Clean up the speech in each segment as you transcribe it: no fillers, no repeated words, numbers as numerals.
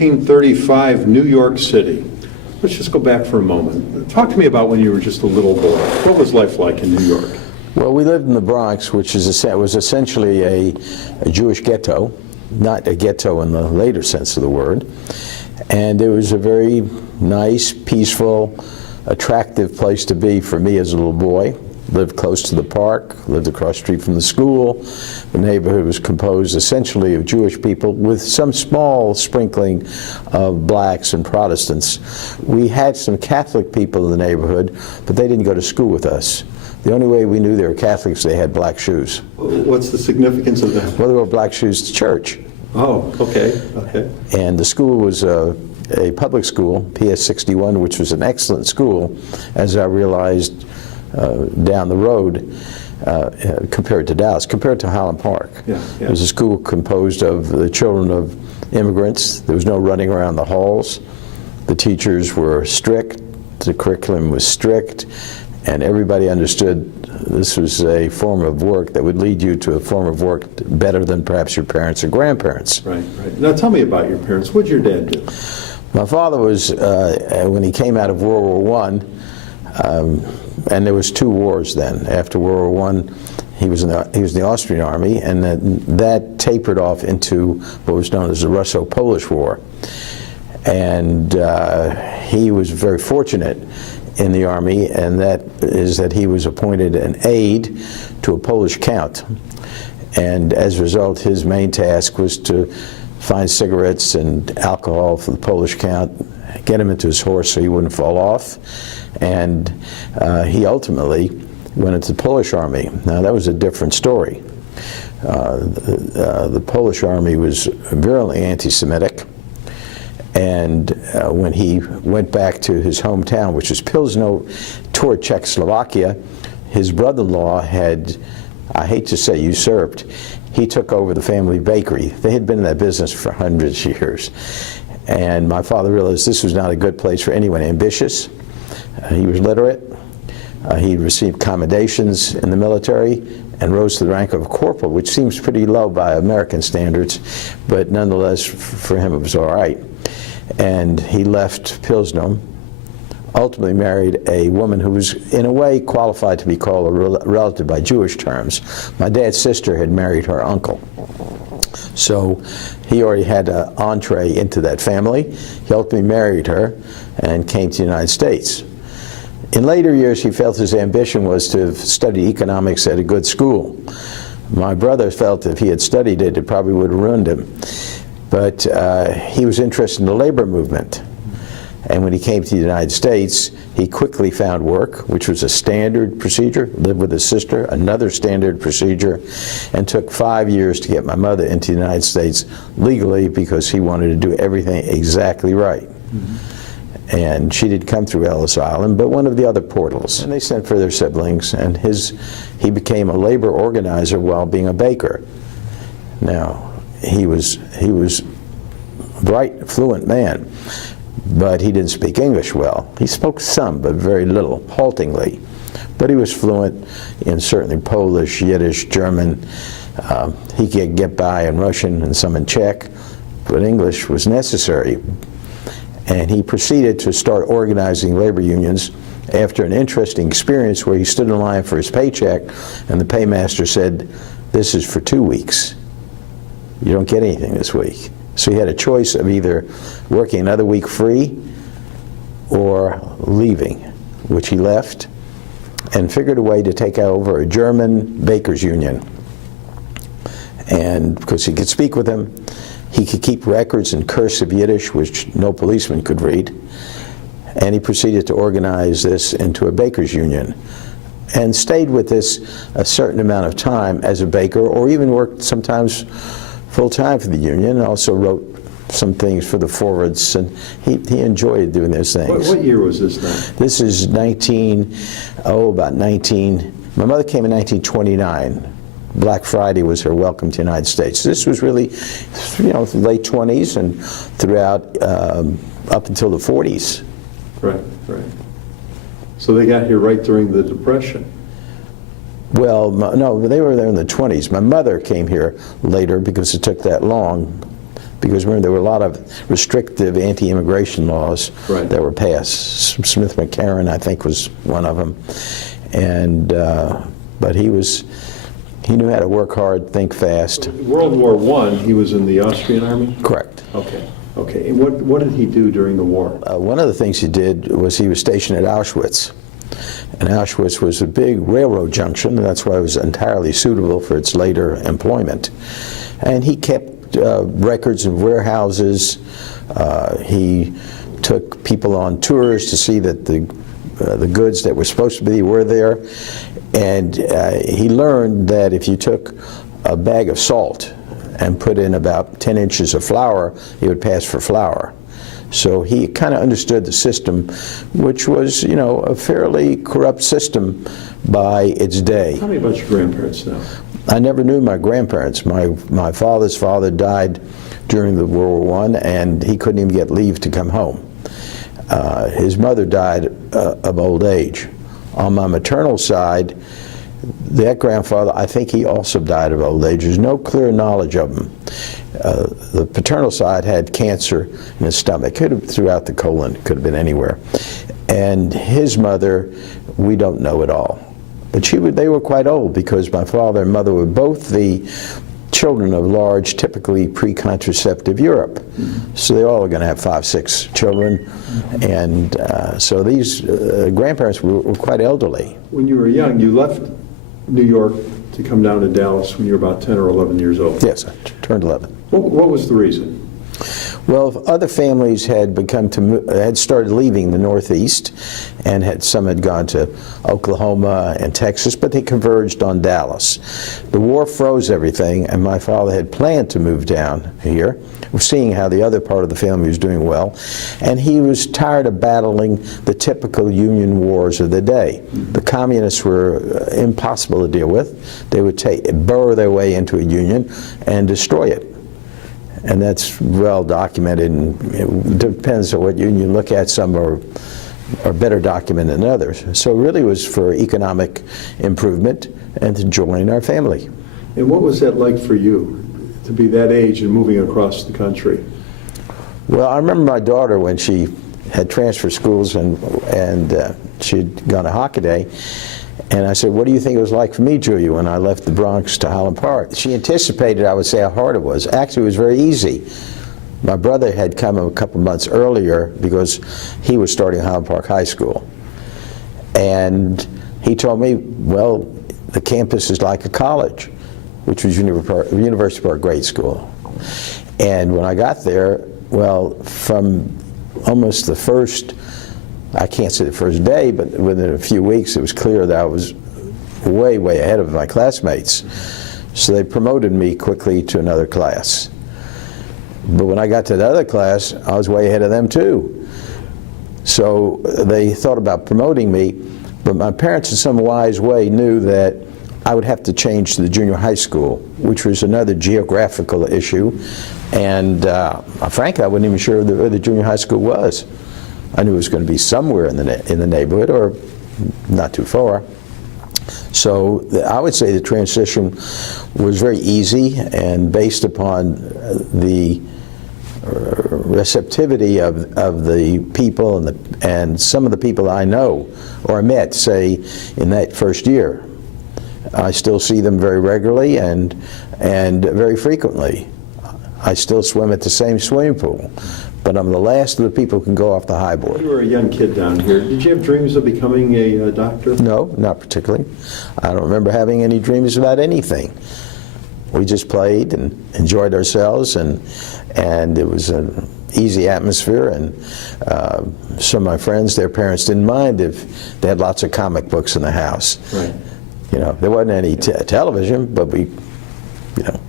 1935, New York City. Let's just go back for a moment. Talk to me about when you were just a little boy. What was life like in New York? Well, we lived in the Bronx, which was essentially a Jewish ghetto, not a ghetto in the later sense of the word. And it was a very nice, peaceful, attractive place to be for me as a little boy. Lived close to the park, lived across the street from the school. The neighborhood was composed essentially of Jewish people with some small sprinkling of blacks and Protestants. We had some Catholic people in the neighborhood, but they didn't go to school with us. The only way we knew they were Catholics, they had black shoes. What's the significance of that? Well, they wore black shoes to church. Oh, okay, okay. And the school was a public school, PS 61, which was an excellent school, as I realized down the road, compared to Dallas, compared to Highland Park. Yeah. It was a school composed of the children of immigrants. There was no running around the halls. The teachers were strict. The curriculum was strict. And everybody understood this was a form of work that would lead you to a form of work better than perhaps your parents or grandparents. Right, right. Now tell me about your parents. What did your dad do? My father was, when he came out of World War I, and there was two wars then. After World War I, he was in the Austrian army, and that tapered off into what was known as the Russo-Polish War. And he was very fortunate in the army, and that is that he was appointed an aide to a Polish count. And as a result, his main task was to find cigarettes and alcohol for the Polish count, get him into his horse so he wouldn't fall off. And he ultimately went into the Polish army. Now that was a different story. The Polish army was virulently anti-Semitic. And when he went back to his hometown, which was Pilsno, toward Czechoslovakia, his brother-in-law had, I hate to say usurped, he took over the family bakery. They had been in that business for hundreds of years. And my father realized this was not a good place for anyone ambitious. He was literate. He received commendations in the military and rose to the rank of a corporal, which seems pretty low by American standards, but nonetheless, for him it was all right. And he left Pilsno, ultimately married a woman who was in a way qualified to be called a relative by Jewish terms. My dad's sister had married her uncle. So he already had an entree into that family. He ultimately married her and came to the United States. In later years, he felt his ambition was to study economics at a good school. My brother felt if he had studied it, it probably would have ruined him. But he was interested in the labor movement. And when he came to the United States, he quickly found work, which was a standard procedure, lived with his sister, another standard procedure, and took 5 years to get my mother into the United States legally because he wanted to do everything exactly right. Mm-hmm. And she did come through Ellis Island, but one of the other portals. And they sent for their siblings, and he became a labor organizer while being a baker. Now, he was a bright, fluent man, but he didn't speak English well. He spoke some, but very little, haltingly. But he was fluent in certainly Polish, Yiddish, German. He could get by in Russian and some in Czech, but English was necessary. And he proceeded to start organizing labor unions after an interesting experience where he stood in line for his paycheck, and the paymaster said, "This is for 2 weeks. You don't get anything this week." So he had a choice of either working another week free or leaving, which he left, and figured a way to take over a German bakers union. And because he could speak with them, he could keep records in cursive Yiddish, which no policeman could read, and he proceeded to organize this into a bakers union, and stayed with this a certain amount of time as a baker, or even worked sometimes full-time for the union, and also wrote some things for the forwards, and he enjoyed doing those things. What year was this now? This is my mother came in 1929. Black Friday was her welcome to the United States. This was really, late 20s and throughout up until the 40s. Right, right. So they got here right during the Depression. Well, no, they were there in the 20s. My mother came here later because it took that long because remember there were a lot of restrictive anti-immigration laws Right. that were passed. Smith McCarran, I think, was one of them, and but he knew how to work hard, think fast. World War I, he was in the Austrian army? Correct. Okay. Okay. And what did he do during the war? One of the things he did was he was stationed at Auschwitz. And Auschwitz was a big railroad junction, and that's why it was entirely suitable for its later employment. And he kept records of warehouses. He took people on tours to see that the goods that were supposed to be were there. And he learned that if you took a bag of salt and put in about 10 inches of flour, it would pass for flour. So he kind of understood the system, which was, you know, a fairly corrupt system by its day. Tell me about your grandparents now. I never knew my grandparents. My father's father died during the World War I, and he couldn't even get leave to come home. His mother died of old age. On my maternal side, that grandfather, I think he also died of old age. There's no clear knowledge of him. The paternal side had cancer in his stomach. Could have throughout the colon, could have been anywhere. And his mother, we don't know at all. But they were quite old, because my father and mother were both the children of large, typically pre-contraceptive Europe. Mm-hmm. So they all are going to have 5, 6 children. Mm-hmm. And so these grandparents were quite elderly. When you were young, you left New York to come down to Dallas when you were about 10 or 11 years old. Yes, I turned 11. What was the reason? Well, other families had started leaving the Northeast, and some had gone to Oklahoma and Texas, but they converged on Dallas. The war froze everything, and my father had planned to move down here, seeing how the other part of the family was doing well, and he was tired of battling the typical union wars of the day. The communists were impossible to deal with. They would burrow their way into a union and destroy it. And that's well documented, and it depends on what union you look at. Some are better documented than others. So it really was for economic improvement and to join our family. And what was that like for you, to be that age and moving across the country? Well, I remember my daughter when she had transfer schools and she'd gone to Hockaday. And I said, what do you think it was like for me, Julia, when I left the Bronx to Highland Park? She anticipated I would say how hard it was. Actually, it was very easy. My brother had come a couple months earlier because he was starting Highland Park High School. And he told me, well, the campus is like a college, which was University Park Grade School. And when I got there, well, from almost the first, I can't say the first day, but within a few weeks it was clear that I was way, way ahead of my classmates. So they promoted me quickly to another class. But when I got to the other class, I was way ahead of them too. So they thought about promoting me, but my parents in some wise way knew that I would have to change to the junior high school, which was another geographical issue. And frankly, I wasn't even sure where the junior high school was. I knew it was going to be somewhere in the neighborhood or not too far. So I would say the transition was very easy and based upon the receptivity of the people and some of the people I know or met, say, in that first year. I still see them very regularly and very frequently. I still swim at the same swimming pool. But I'm the last of the people who can go off the high board. You were a young kid down here. Did you have dreams of becoming a doctor? No, not particularly. I don't remember having any dreams about anything. We just played and enjoyed ourselves, and it was an easy atmosphere. And some of my friends, their parents didn't mind if they had lots of comic books in the house. Right. You know, there wasn't any television, but we, you know,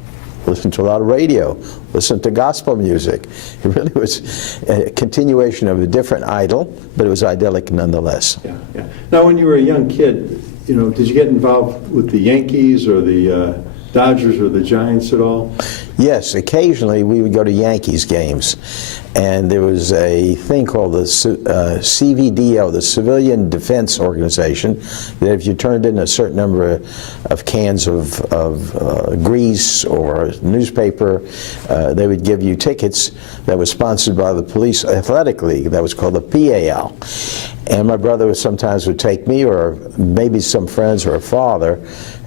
listened to a lot of radio, listened to gospel music. It really was a continuation of a different idol, but it was idyllic nonetheless. Yeah, yeah. Now, when you were a young kid, you know, did you get involved with the Yankees or the Dodgers or the Giants at all? Yes, occasionally we would go to Yankees games, and there was a thing called the CVDO, the Civilian Defense Organization, that if you turned in a certain number of cans of grease or newspaper, they would give you tickets that was sponsored by the Police Athletic League. That was called the PAL. And my brother sometimes would take me, or maybe some friends or a father,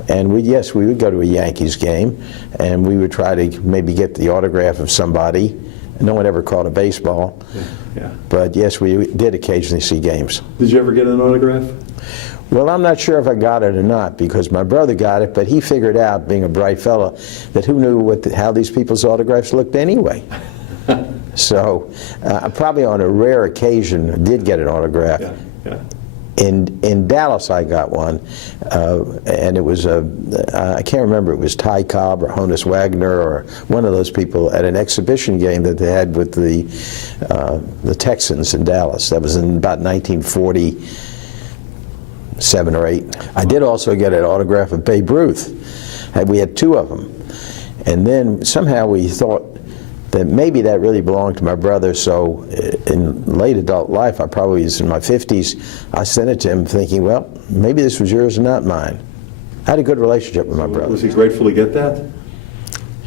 and we would go to a Yankees game, and we would try to maybe get the autograph of somebody. No one ever caught a baseball, but yes, we did occasionally see games. Did you ever get an autograph? Well, I'm not sure if I got it or not, because my brother got it, but he figured out, being a bright fellow, that who knew how these people's autographs looked anyway. So, probably on a rare occasion, did get an autograph. In Dallas, I got one, and it was I can't remember, it was Ty Cobb or Honus Wagner or one of those people at an exhibition game that they had with the Texans in Dallas. That was in about 1947 or 8. I did also get an autograph of Babe Ruth. We had 2 of them. And then somehow we thought that maybe that really belonged to my brother, so in late adult life, I probably was in my 50s, I sent it to him thinking, well, maybe this was yours and not mine. I had a good relationship with my brother. Was he grateful to get that?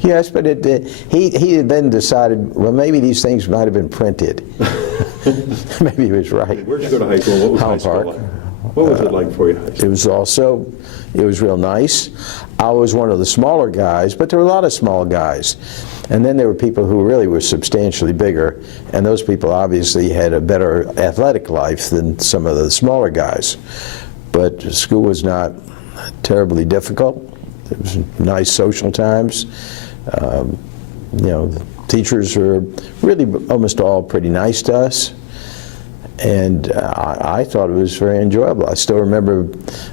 Yes, but he then decided, well, maybe these things might have been printed. Maybe he was right. Where'd you go to high school? What was Highland high school Park. like? What was it like for you? It was real nice. I was one of the smaller guys, but there were a lot of small guys. And then there were people who really were substantially bigger, and those people obviously had a better athletic life than some of the smaller guys. But school was not terribly difficult. It was nice social times. You know, the teachers were really almost all pretty nice to us. And I thought it was very enjoyable. I still remember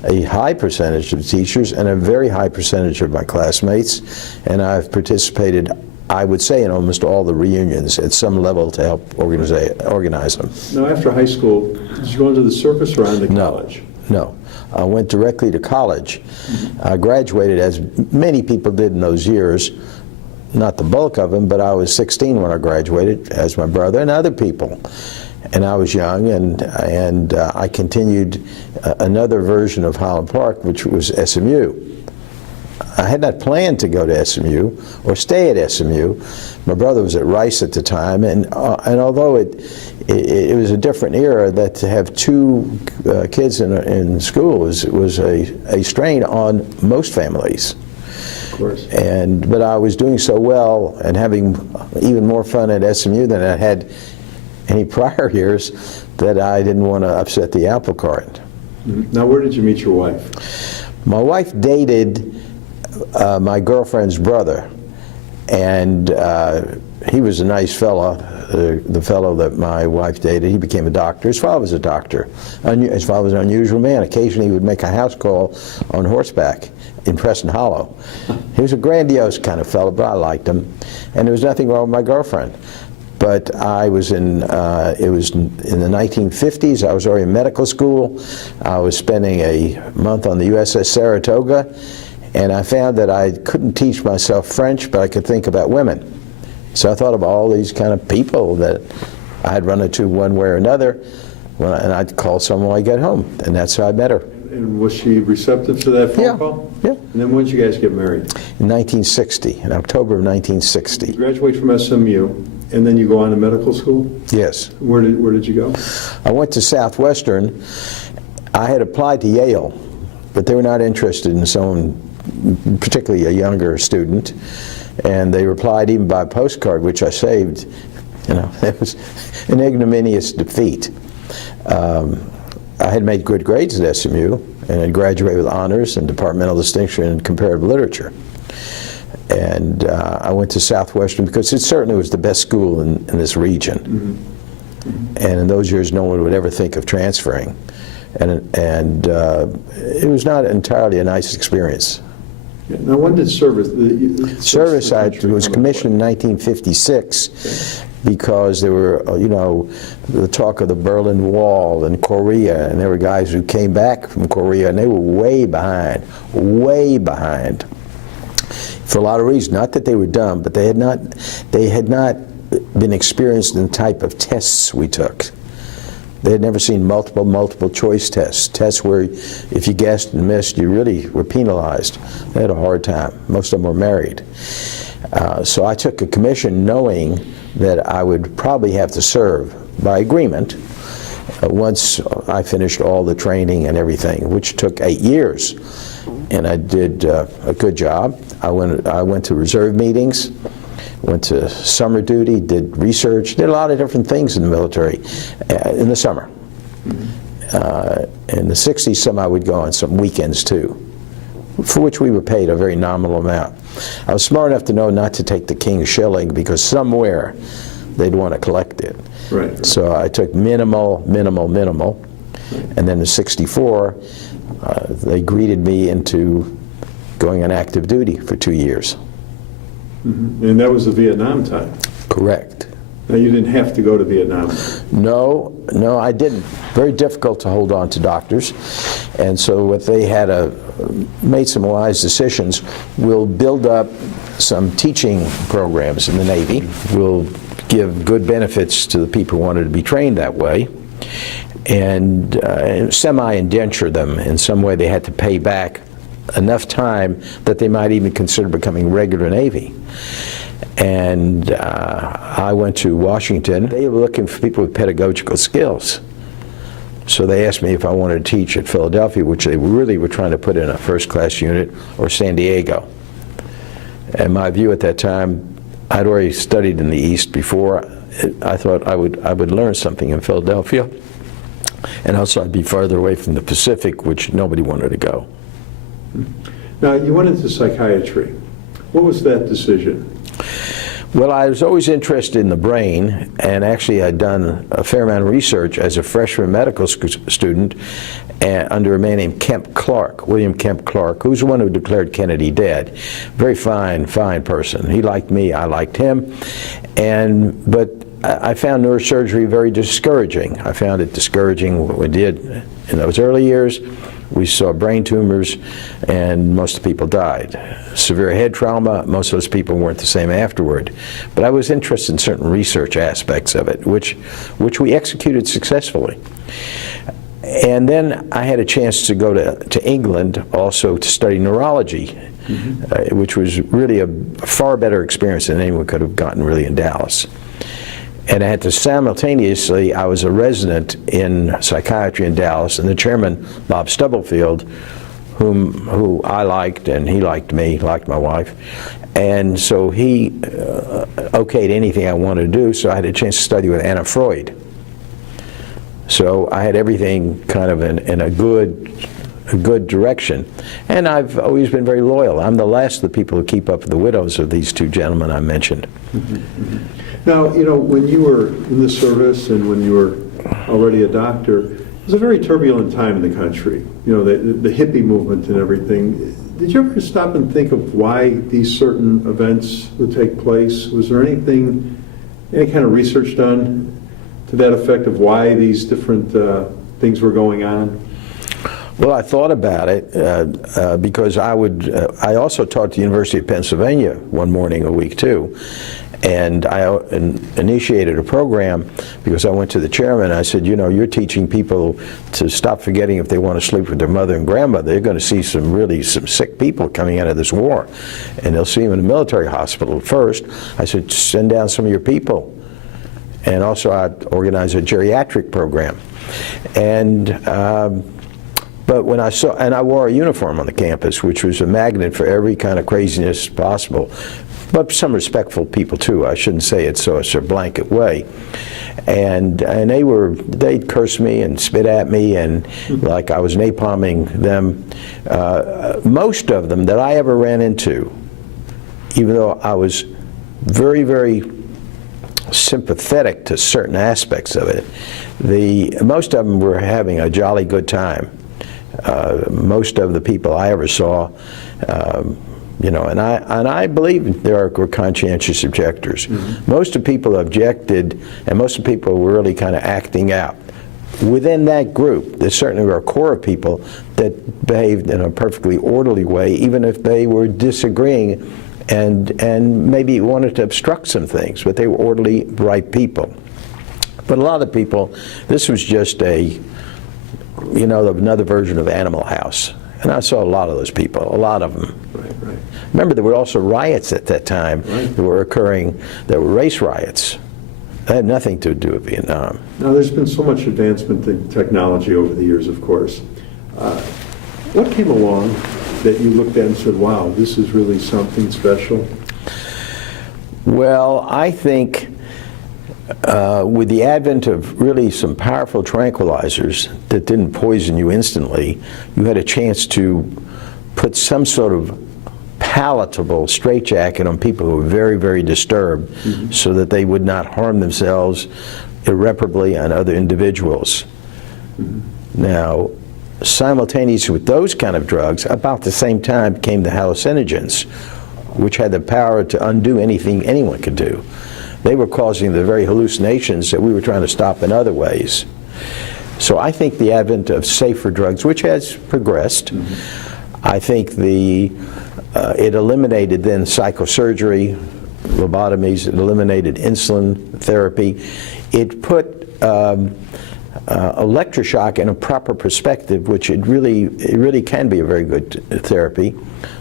a high percentage of teachers and a very high percentage of my classmates, and I've participated, I would say, in almost all the reunions at some level to help organize them. Now, after high school, did you go into the service or on to college? No. I went directly to college. I graduated, as many people did in those years, not the bulk of them, but I was 16 when I graduated, as my brother and other people. And I was young, and I continued another version of Highland Park, which was SMU. I had not planned to go to SMU or stay at SMU. My brother was at Rice at the time, and although it was a different era, that to have 2 kids in school was a strain on most families. Of course. But I was doing so well and having even more fun at SMU than I had any prior years, that I didn't want to upset the apple cart. Now, where did you meet your wife? My wife dated my girlfriend's brother, and he was a nice fellow, the fellow that my wife dated. He became a doctor. His father was a doctor. His father was an unusual man. Occasionally he would make a house call on horseback in Preston Hollow. He was a grandiose kind of fellow, but I liked him. And there was nothing wrong with my girlfriend. But I was it was in the 1950s. I was already in medical school. I was spending a month on the USS Saratoga, and I found that I couldn't teach myself French, but I could think about women. So I thought of all these kind of people that I had run into one way or another, and I'd call someone when I get home, and that's how I met her. And was she receptive to that phone call? Yeah. And then when did you guys get married? In 1960, in October of 1960. You graduate from SMU, and then you go on to medical school? Yes. Where did you go? I went to Southwestern. I had applied to Yale, but they were not interested in someone, particularly a younger student, and they replied even by postcard, which I saved. You know, it was an ignominious defeat. I had made good grades at SMU and had graduated with honors and departmental distinction in comparative literature. And I went to Southwestern because it certainly was the best school in this region. And in those years, no one would ever think of transferring. And it was not entirely a nice experience. Now, when did service? Service, I was commissioned in 1956 because there were, you know, the talk of the Berlin Wall and Korea, and there were guys who came back from Korea, and they were way behind, way behind for a lot of reasons. Not that they were dumb, but they had not been experienced in the type of tests we took. They had never seen multiple choice tests where if you guessed and missed, you really were penalized. They had a hard time. Most of them were married. So I took a commission knowing that I would probably have to serve by agreement once I finished all the training and everything, which took 8 years. And I did a good job. I went to reserve meetings, went to summer duty, did research, did a lot of different things in the military in the summer. In the 60s, some I would go on some weekends too, for which we were paid a very nominal amount. I was smart enough to know not to take the king's shilling because somewhere they'd want to collect it. Right. So I took minimal. And then in '64, they greeted me into going on active duty for 2 years. Mm-hmm. And that was the Vietnam time. Correct. Now, you didn't have to go to Vietnam. No, I didn't. Very difficult to hold on to doctors. And so what they had made some wise decisions. We'll build up some teaching programs in the Navy. We'll give good benefits to the people who wanted to be trained that way. And semi-indenture them. In some way they had to pay back enough time that they might even consider becoming regular Navy. And I went to Washington. They were looking for people with pedagogical skills. So they asked me if I wanted to teach at Philadelphia, which they really were trying to put in a first-class unit, or San Diego. And my view at that time, I'd already studied in the East before. I thought I would learn something in Philadelphia. And also I'd be farther away from the Pacific, which nobody wanted to go. Now, you went into psychiatry. What was that decision? Well, I was always interested in the brain, and actually I'd done a fair amount of research as a freshman medical student under a man named William Kemp Clark, who's the one who declared Kennedy dead. Very fine person. He liked me, I liked him. But I found neurosurgery very discouraging. I found it discouraging what we did in those early years. We saw brain tumors, and most of the people died. Severe head trauma, most of those people weren't the same afterward. But I was interested in certain research aspects of it, which we executed successfully. And then I had a chance to go to England also to study neurology, which was really a far better experience than anyone could have gotten really in Dallas. And I had to simultaneously, I was a resident in psychiatry in Dallas, and the chairman, Bob Stubblefield, who I liked, and he liked me, liked my wife. And so he okayed anything I wanted to do, so I had a chance to study with Anna Freud. So I had everything kind of in a good direction. And I've always been very loyal. I'm the last of the people who keep up with the widows of these two gentlemen I mentioned. Now, you know, when you were in the service and when you were already a doctor, it was a very turbulent time in the country. You know, the hippie movement and everything. Did you ever stop and think of why these certain events would take place? Was there any kind of research done to that effect of why these different things were going on? Well, I thought about it because I also taught at the University of Pennsylvania one morning a week too. And I initiated a program because I went to the chairman and I said, you know, you're teaching people to stop forgetting if they want to sleep with their mother and grandmother. They're going to see some sick people coming out of this war. And they'll see them in a military hospital first. I said, send down some of your people. And also I organized a geriatric program. And but when I wore a uniform on the campus, which was a magnet for every kind of craziness possible. But some respectful people too. I shouldn't say it so it's a blanket way. And they'd curse me and spit at me and like I was napalming them. Most of them that I ever ran into, even though I was very, very sympathetic to certain aspects of it, most of them were having a jolly good time. Most of the people I ever saw, you know, and I believe there were conscientious objectors. Most of the people objected, and most of the people were really kind of acting out. Within that group, there certainly were a core of people that behaved in a perfectly orderly way, even if they were disagreeing and maybe wanted to obstruct some things, but they were orderly, bright people. But a lot of people, this was just another version of Animal House. And I saw a lot of those people, a lot of them. Right. Remember, there were also riots at that time that were occurring, there were race riots. That had nothing to do with Vietnam. Now, there's been so much advancement in technology over the years, of course. What came along that you looked at and said, wow, this is really something special? Well, I think with the advent of really some powerful tranquilizers that didn't poison you instantly, you had a chance to put some sort of palatable straitjacket on people who were very, very disturbed, so that they would not harm themselves irreparably on other individuals. Now, simultaneous with those kind of drugs, about the same time came the hallucinogens, which had the power to undo anything anyone could do. They were causing the very hallucinations that we were trying to stop in other ways. So I think the advent of safer drugs, which has progressed, I think it eliminated then psychosurgery, lobotomies, it eliminated insulin therapy. It put electroshock in a proper perspective, which it really can be a very good therapy.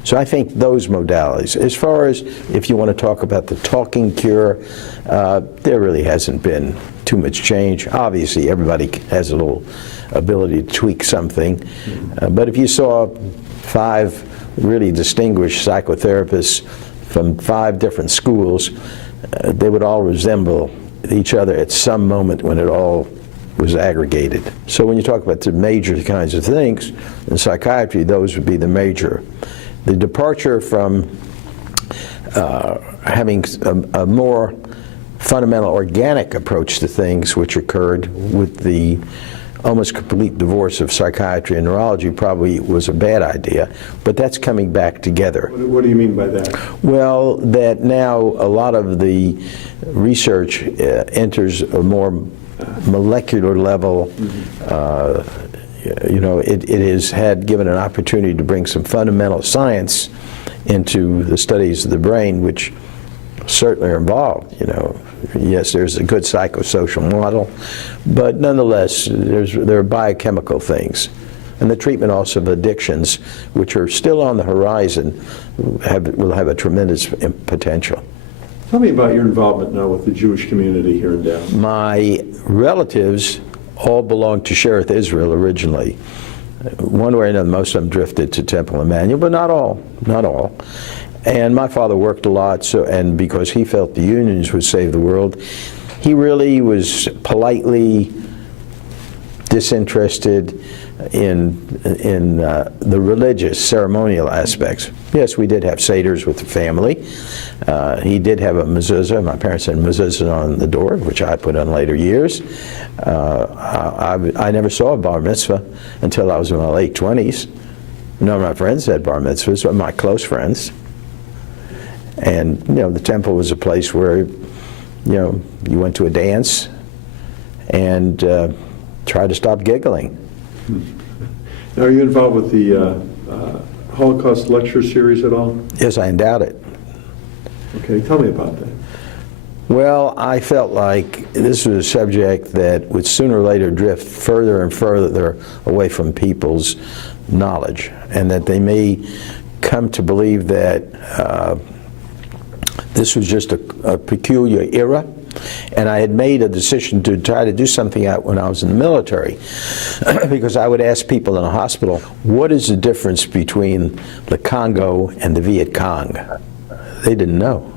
So I think those modalities. As far as if you want to talk about the talking cure, there really hasn't been too much change. Obviously, everybody has a little ability to tweak something. But if you saw 5 really distinguished psychotherapists from 5 different schools, they would all resemble each other at some moment when it all was aggregated. So when you talk about the major kinds of things in psychiatry, those would be the major. The departure from having a more fundamental organic approach to things, which occurred with the almost complete divorce of psychiatry and neurology, probably was a bad idea, but that's coming back together. What do you mean by that? Well, that now a lot of the research enters a more molecular level. It has given an opportunity to bring some fundamental science into the studies of the brain, which certainly are involved. Yes, there's a good psychosocial model, but nonetheless, there are biochemical things. And the treatment also of addictions, which are still on the horizon, will have a tremendous potential. Tell me about your involvement now with the Jewish community here in Dallas. My relatives all belonged to Shereth Israel originally. One way or another, most of them drifted to Temple Emmanuel, but not all. And my father worked a lot, and because he felt the unions would save the world, he really was politely disinterested in the religious, ceremonial aspects. Yes, we did have seders with the family. He did have a mezuzah. My parents had a mezuzah on the door, which I put on later years. I never saw a bar mitzvah until I was in my late 20s. None of my friends had bar mitzvahs, but my close friends. And the temple was a place where you went to a dance and tried to stop giggling. Now, are you involved with the Holocaust Lecture Series at all? Yes, I endowed it. Okay, tell me about that. Well, I felt like this was a subject that would sooner or later drift further and further away from people's knowledge, and that they may come to believe that this was just a peculiar era. And I had made a decision to try to do something out when I was in the military, because I would ask people in a hospital, what is the difference between the Congo and the Viet Cong? They didn't know.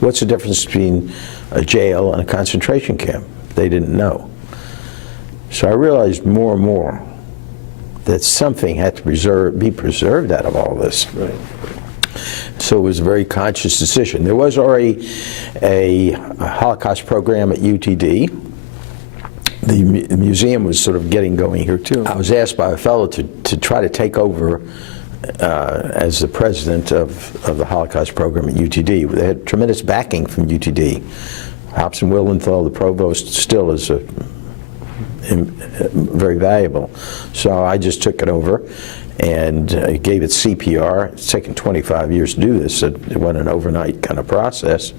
What's the difference between a jail and a concentration camp? They didn't know. So I realized more and more that something had to be preserved out of all this. Right. So it was a very conscious decision. There was already a Holocaust program at UTD. The museum was sort of getting going here too. I was asked by a fellow to try to take over as the president of the Holocaust program at UTD. They had tremendous backing from UTD. Hobson Wildenthal, the provost, still is very valuable. So I just took it over. and gave it CPR. It's taken 25 years to do this, so it wasn't an overnight kind of process.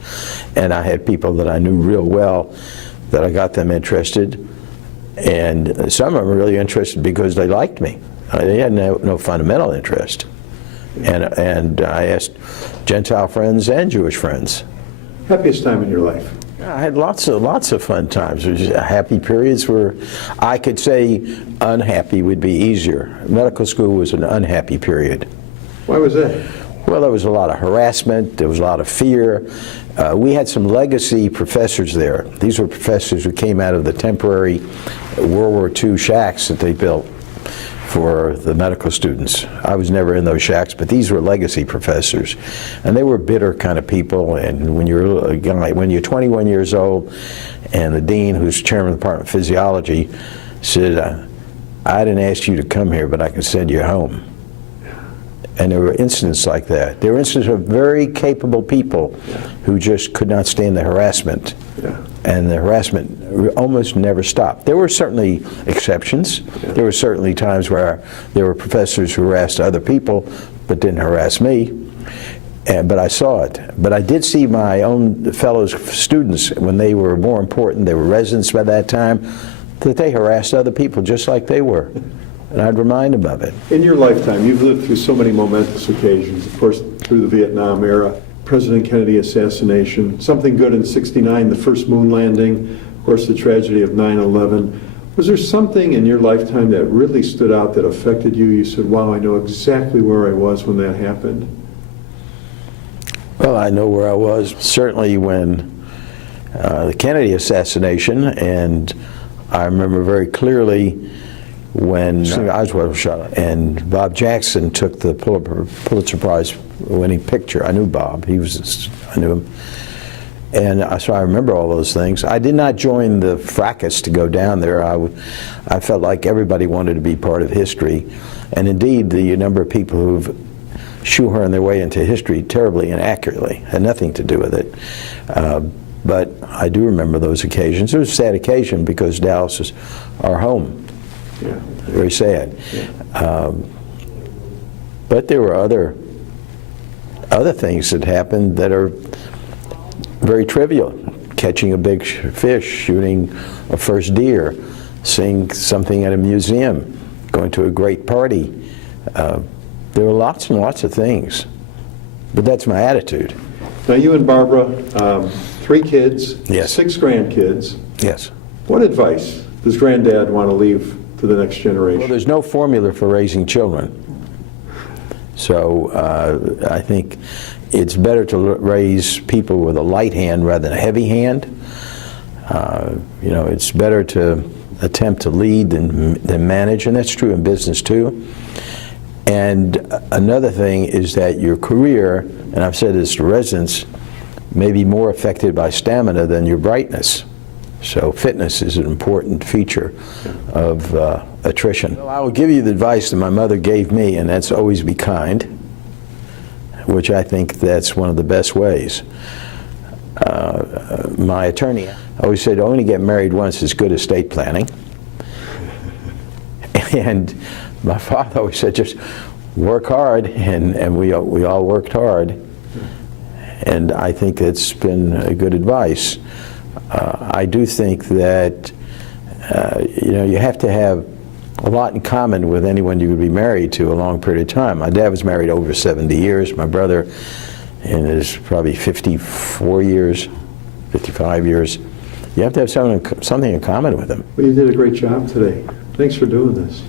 And I had people that I knew real well that I got them interested, and some of them were really interested because they liked me. They had no fundamental interest. And I asked Gentile friends and Jewish friends. Happiest time in your life? I had lots of fun times. There was happy periods where I could say unhappy would be easier. Medical school was an unhappy period. Why was that? Well, there was a lot of harassment, there was a lot of fear. We had some legacy professors there. These were professors who came out of the temporary World War II shacks that they built for the medical students. I was never in those shacks, but these were legacy professors. And they were bitter kind of people, and when you're 21 years old, and the dean, who's chairman of the Department of Physiology, said, I didn't ask you to come here, but I can send you home. And there were incidents like that. There were instances of very capable people who just could not stand the harassment. And the harassment almost never stopped. There were certainly exceptions. There were certainly times where there were professors who harassed other people but didn't harass me. But I saw it. But I did see my own fellow students, when they were more important, they were residents by that time, that they harassed other people just like they were. And I'd remind them of it. In your lifetime, you've lived through so many momentous occasions, of course, through the Vietnam era, President Kennedy assassination, something good in '69, the first moon landing, of course, the tragedy of 9/11. Was there something in your lifetime that really stood out that affected you? You said, wow, I know exactly where I was when that happened. Well, I know where I was certainly when the Kennedy assassination, and I remember very clearly when Oswald was shot, and Bob Jackson took the Pulitzer Prize winning picture. I knew Bob. I knew him. And so I remember all those things. I did not join the fracas to go down there. I felt like everybody wanted to be part of history. And indeed, the number of people who've shoehorned their way into history terribly inaccurately had nothing to do with it. But I do remember those occasions. It was a sad occasion because Dallas is our home. Yeah. Very sad. Yeah. But there were other things that happened that are very trivial. Catching a big fish, shooting a first deer, seeing something at a museum, going to a great party. There were lots and lots of things. But that's my attitude. Now you and Barbara, 3 kids, yes. 6 grandkids. Yes. What advice does Granddad want to leave to the next generation? Well, there's no formula for raising children. So I think it's better to raise people with a light hand rather than a heavy hand. It's better to attempt to lead than manage, and that's true in business too. And another thing is that your career, and I've said this to residents, may be more affected by stamina than your brightness. So fitness is an important feature of attrition. Well, I will give you the advice that my mother gave me, and that's always be kind, which I think that's one of the best ways. My attorney always said, only get married once is good estate planning. And my father always said, just work hard, and we all worked hard. And I think that's been a good advice. I do think that you have to have a lot in common with anyone you would be married to a long period of time. My dad was married over 70 years. My brother is probably 54 years, 55 years. You have to have something in common with them. Well, you did a great job today. Thanks for doing this.